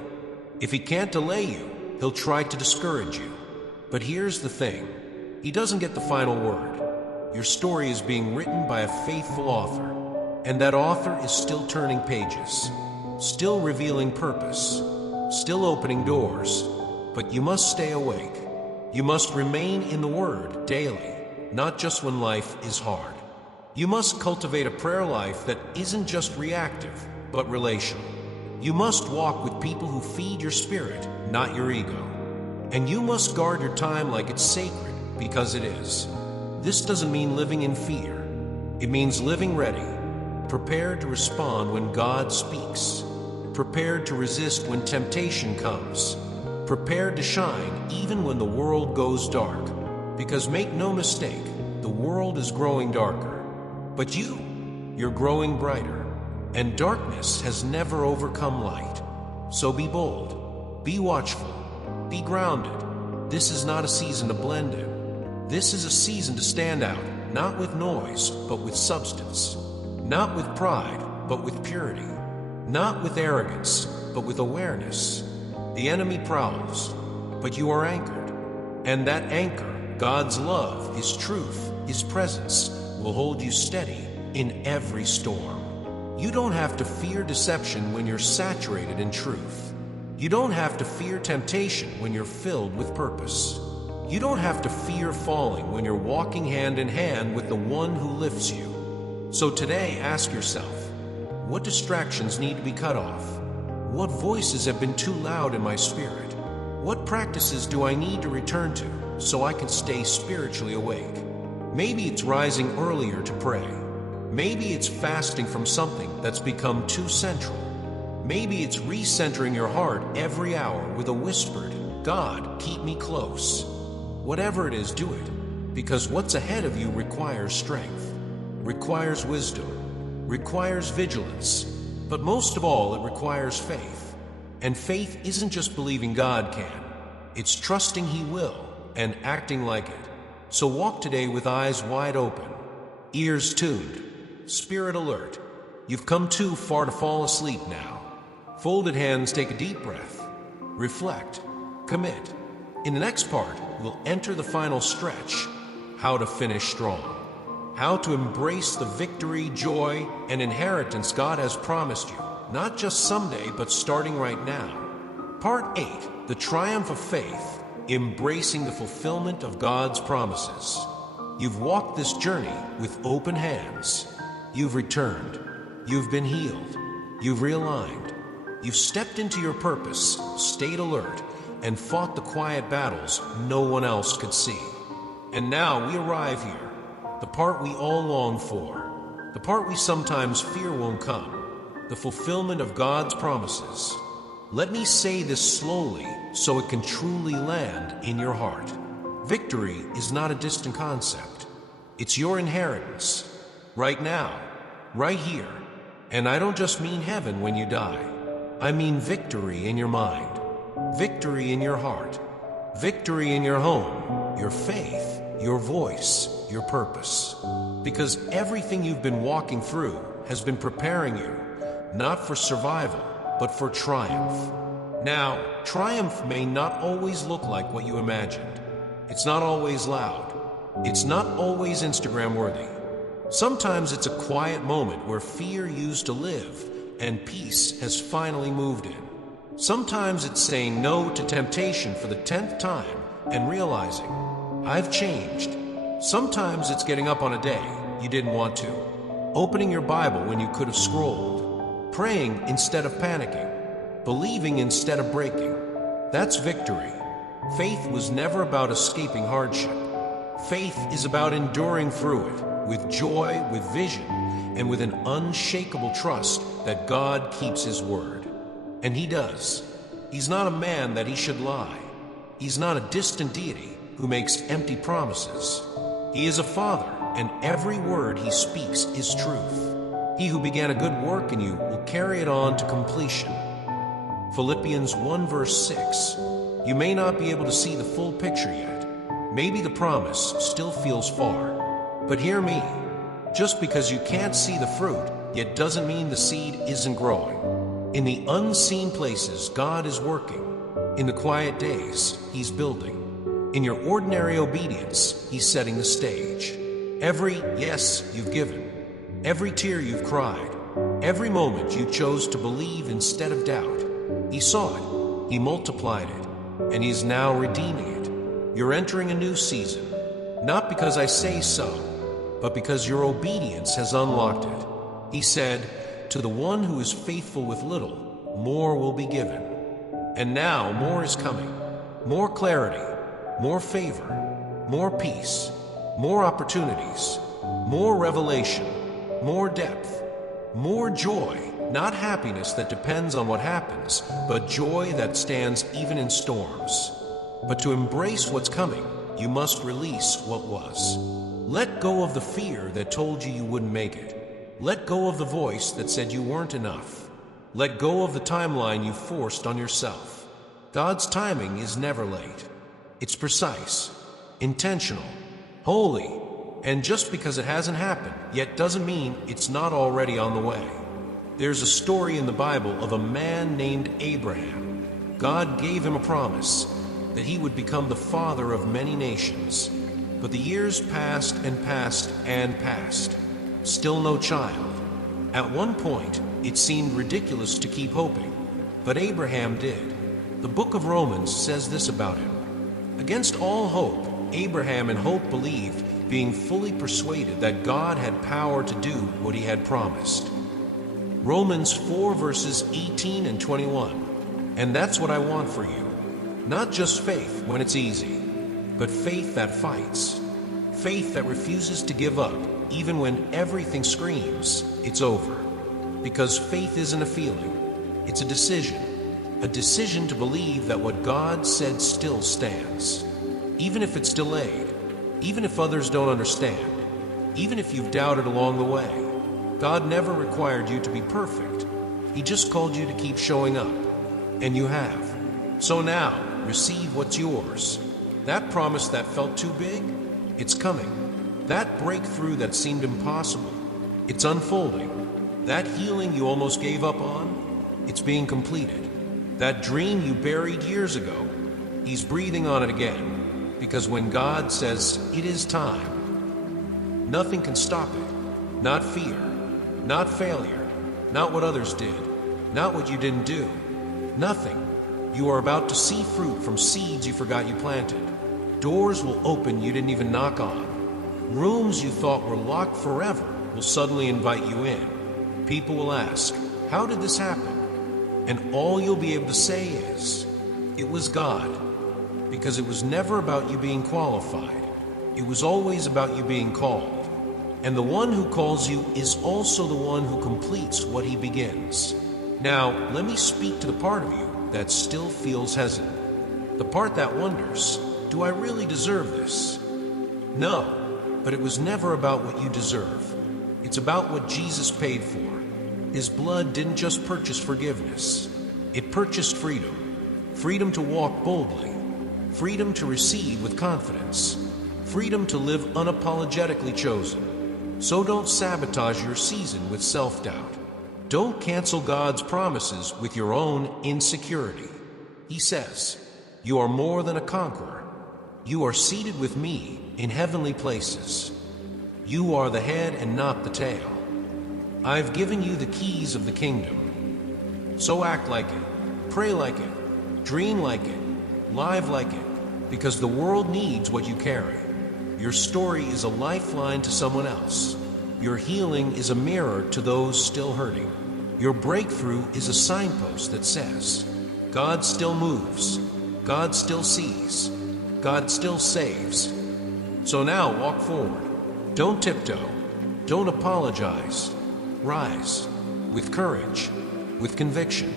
If he can't delay you, he'll try to discourage you. But here's the thing. He doesn't get the final word. Your story is being written by a faithful author, and that author is still turning pages, still revealing purpose, still opening doors. But you must stay awake. You must remain in the Word daily, not just when life is hard. You must cultivate a prayer life that isn't just reactive, but relational. You must walk with people who feed your spirit, not your ego. And you must guard your time like it's sacred, because it is. This doesn't mean living in fear. It means living ready, prepared to respond when God speaks, prepared to resist when temptation comes, prepared to shine even when the world goes dark. Because make no mistake, the world is growing darker. But you're growing brighter. And darkness has never overcome light. So be bold, be watchful, be grounded. This is not a season to blend in. This is a season to stand out, not with noise, but with substance. Not with pride, but with purity. Not with arrogance, but with awareness. The enemy prowls, but you are anchored. And that anchor, God's love, His truth, His presence, will hold you steady in every storm. You don't have to fear deception when you're saturated in truth. You don't have to fear temptation when you're filled with purpose. You don't have to fear falling when you're walking hand in hand with the one who lifts you. So today, ask yourself, what distractions need to be cut off? What voices have been too loud in my spirit? What practices do I need to return to so I can stay spiritually awake? Maybe it's rising earlier to pray. Maybe it's fasting from something that's become too central. Maybe it's recentering your heart every hour with a whispered, God, keep me close. Whatever it is, do it, because what's ahead of you requires strength, requires wisdom, requires vigilance, but most of all, it requires faith. And faith isn't just believing God can, it's trusting He will and acting like it. So walk today with eyes wide open, ears tuned, spirit alert. You've come too far to fall asleep now. Folded hands, take a deep breath. Reflect. Commit. In the next part, we'll enter the final stretch. How to finish strong. How to embrace the victory, joy, and inheritance God has promised you. not just someday, but starting right now. Part 8, the triumph of faith, embracing the fulfillment of God's promises. You've walked this journey with open hands. You've returned. You've been healed. You've realigned. You've stepped into your purpose, stayed alert, and fought the quiet battles no one else could see. And now we arrive here, the part we all long for, the part we sometimes fear won't come, the fulfillment of God's promises. Let me say this slowly so it can truly land in your heart. Victory is not a distant concept. It's your inheritance. Right now, right here. And I don't just mean heaven when you die. I mean victory in your mind, victory in your heart, victory in your home, your faith, your voice, your purpose. Because everything you've been walking through has been preparing you, not for survival, but for triumph. Now, triumph may not always look like what you imagined. It's not always loud. It's not always Instagram-worthy. Sometimes it's a quiet moment where fear used to live and peace has finally moved in. Sometimes it's saying no to temptation for the 10th time and realizing, I've changed. Sometimes it's getting up on a day you didn't want to, opening your Bible when you could have scrolled, praying instead of panicking, believing instead of breaking. That's victory. Faith was never about escaping hardship. Faith is about enduring through it, with joy, with vision, and with an unshakable trust that God keeps His word. And He does. He's not a man that He should lie. He's not a distant deity who makes empty promises. He is a Father, and every word He speaks is truth. He who began a good work in you will carry it on to completion. Philippians 1 verse 6. You may not be able to see the full picture yet. Maybe the promise still feels far. But hear me. Just because you can't see the fruit, yet doesn't mean the seed isn't growing. In the unseen places, God is working. In the quiet days, He's building. In your ordinary obedience, He's setting the stage. Every yes you've given, every tear you've cried, every moment you chose to believe instead of doubt, He saw it, He multiplied it, and He's now redeeming it. You're entering a new season, not because I say so, but because your obedience has unlocked it. He said, to the one who is faithful with little, more will be given. And now more is coming. More clarity, more favor, more peace, more opportunities, more revelation, more depth, more joy, not happiness that depends on what happens, but joy that stands even in storms. But to embrace what's coming, you must release what was. Let go of the fear that told you wouldn't make it. Let go of the voice that said you weren't enough. Let go of the timeline you forced on yourself. God's timing is never late. It's precise, intentional, holy, and just because it hasn't happened yet doesn't mean it's not already on the way. There's a story in the Bible of a man named Abraham. God gave him a promise that he would become the father of many nations. But the years passed and passed and passed. Still no child. At one point, it seemed ridiculous to keep hoping, but Abraham did. The book of Romans says this about him. Against all hope, Abraham in hope believed, being fully persuaded that God had power to do what He had promised. Romans 4 verses 18 and 21. And that's what I want for you. Not just faith when it's easy, but faith that fights. Faith that refuses to give up, even when everything screams, it's over. Because faith isn't a feeling, it's a decision. A decision to believe that what God said still stands. Even if it's delayed, even if others don't understand, even if you've doubted along the way. God never required you to be perfect. He just called you to keep showing up. And you have. So now, receive what's yours. That promise that felt too big, it's coming. That breakthrough that seemed impossible, it's unfolding. That healing you almost gave up on, it's being completed. That dream you buried years ago, He's breathing on it again. Because when God says, it is time, nothing can stop it. Not fear, not failure, not what others did. not what you didn't do. Nothing. You are about to see fruit from seeds you forgot you planted. Doors will open you didn't even knock on. Rooms you thought were locked forever will suddenly invite you in. People will ask, "How did this happen?" And all you'll be able to say is, "It was God." Because it was never about you being qualified. It was always about you being called. And the one who calls you is also the one who completes what he begins. Now, let me speak to the part of you that still feels hesitant. The part that wonders, do I really deserve this? No, but it was never about what you deserve. It's about what Jesus paid for. His blood didn't just purchase forgiveness. It purchased freedom. Freedom to walk boldly. Freedom to receive with confidence. Freedom to live unapologetically chosen. So don't sabotage your season with self-doubt. Don't cancel God's promises with your own insecurity. He says, "You are more than a conqueror. You are seated with me in heavenly places. You are the head and not the tail. I've given you the keys of the kingdom. So act like it, pray like it, dream like it, live like it, because the world needs what you carry. Your story is a lifeline to someone else. Your healing is a mirror to those still hurting. Your breakthrough is a signpost that says, God still moves, God still sees, God still saves." So now walk forward. Don't tiptoe. Don't apologize. Rise with courage, with conviction,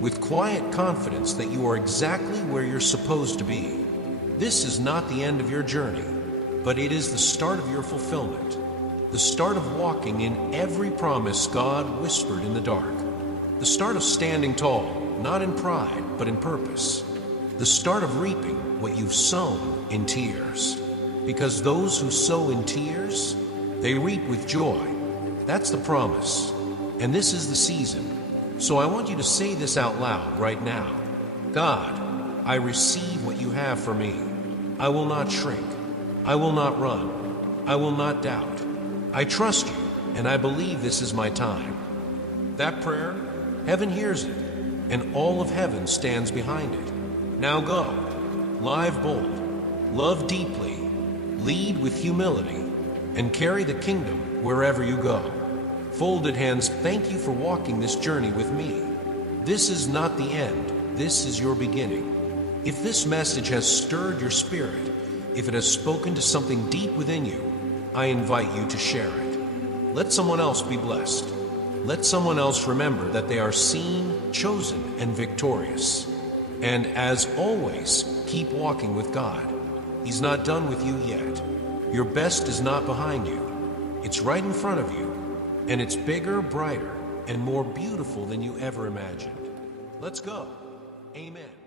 with quiet confidence that you are exactly where you're supposed to be. This is not the end of your journey, but it is the start of your fulfillment, the start of walking in every promise God whispered in the dark, the start of standing tall, not in pride, but in purpose, the start of reaping what you've sown in tears. Because those who sow in tears, they reap with joy. That's the promise, and this is the season. So I want you to say this out loud right now. God, I receive what you have for me. I will not shrink. I will not run. I will not doubt. I trust you, and I believe this is my time. That prayer, heaven hears it, and all of heaven stands behind it. Now go, live bold, love deeply, lead with humility, and carry the kingdom wherever you go. Folded hands, thank you for walking this journey with me. This is not the end. This is your beginning. If this message has stirred your spirit, if it has spoken to something deep within you, I invite you to share it. Let someone else be blessed. Let someone else remember that they are seen, chosen, and victorious. And as always, keep walking with God. He's not done with you yet. Your best is not behind you. It's right in front of you, and it's bigger, brighter, and more beautiful than you ever imagined. Let's go. Amen.